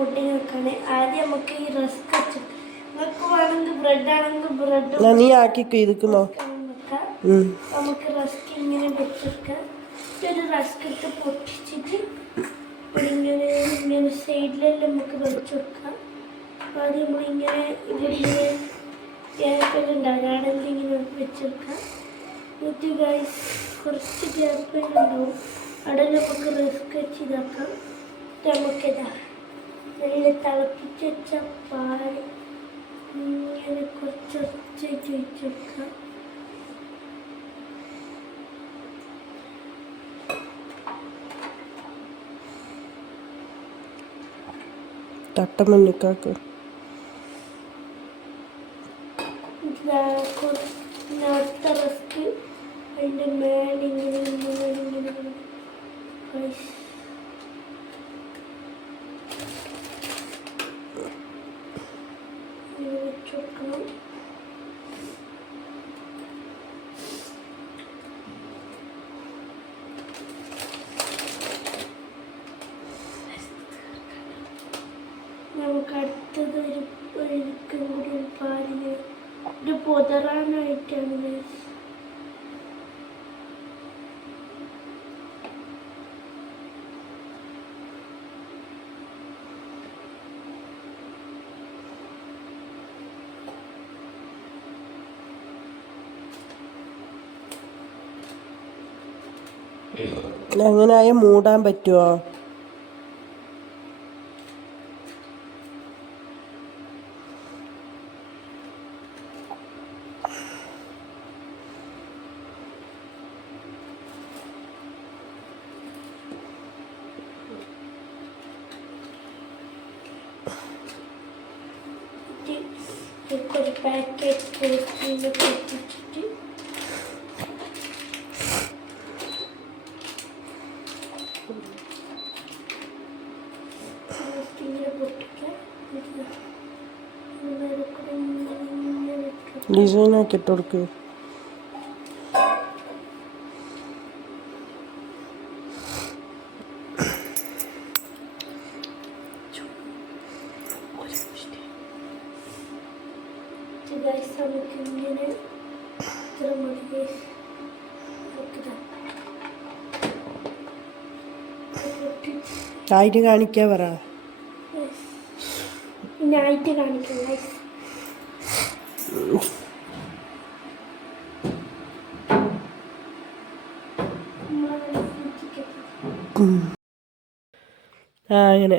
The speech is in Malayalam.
പുഡിംഗ് വെക്കാണ്. ആദ്യം നമുക്ക് ഈ റസ്ക് വെച്ച് നമുക്ക് വേണമെങ്കിൽ ബ്രെഡ് ആണെങ്കിൽ ബ്രെഡ് നീ ആക്കിക്കോ ഇരിക്കുന്നോ. നമുക്ക് റസ്ക് ഇങ്ങനെ വെച്ചെടുക്കാം. ഒരു റസ്ക് ഇട്ട് പൊട്ടിച്ചിട്ട് ഇങ്ങനെ ഇങ്ങനെ സൈഡിലെല്ലാം നമുക്ക് വെച്ച് കൊടുക്കാം. ആദ്യം നമ്മളിങ്ങനെ ഇതിങ്ങനെ ഗ്യാപ്പെല്ലാം ഉണ്ടാവും, ആടെല്ലാം ഇങ്ങനെ വെച്ചെടുക്കാം. എന്നിട്ട് ഗൈസ് കുറച്ച് ഗ്യാപ്പെല്ലാം ഉണ്ടാവും, അവിടെ നമുക്ക് റസ്ക് വെച്ച് ഇതാക്കാം. നമുക്കിതാ നല്ല തിളപ്പിച്ച് വെച്ച പാല് ഇങ്ങനെ കുറച്ച് ഒച്ചയായിട്ട് വെച്ചെടുക്കാം. തട്ടമണ്ണിക്കാക്ക് അടുത്ത റസ്ക് അതിൻ്റെ മേലിങ്ങനെ വെച്ചെടുക്കണം. നമുക്ക് അടുത്തത് ഒരിക്കലും കൂടി ഒരു പാലിന് ഒരു പൊതറാനായിട്ടാണ്. അങ്ങനായ മൂടാൻ പറ്റുമോ? ഒരു പാക്കറ്റ് പൊട്ടിച്ചിട്ട് ഡിസൈൻ ആക്കിയിട്ട് കൊടുക്കുക. നമുക്കിങ്ങനെ ഇത്ര മതി. ആയിട്ട് കാണിക്കാ പറ. പിന്നെ ആയിട്ട് കാണിക്കാം. അങ്ങനെ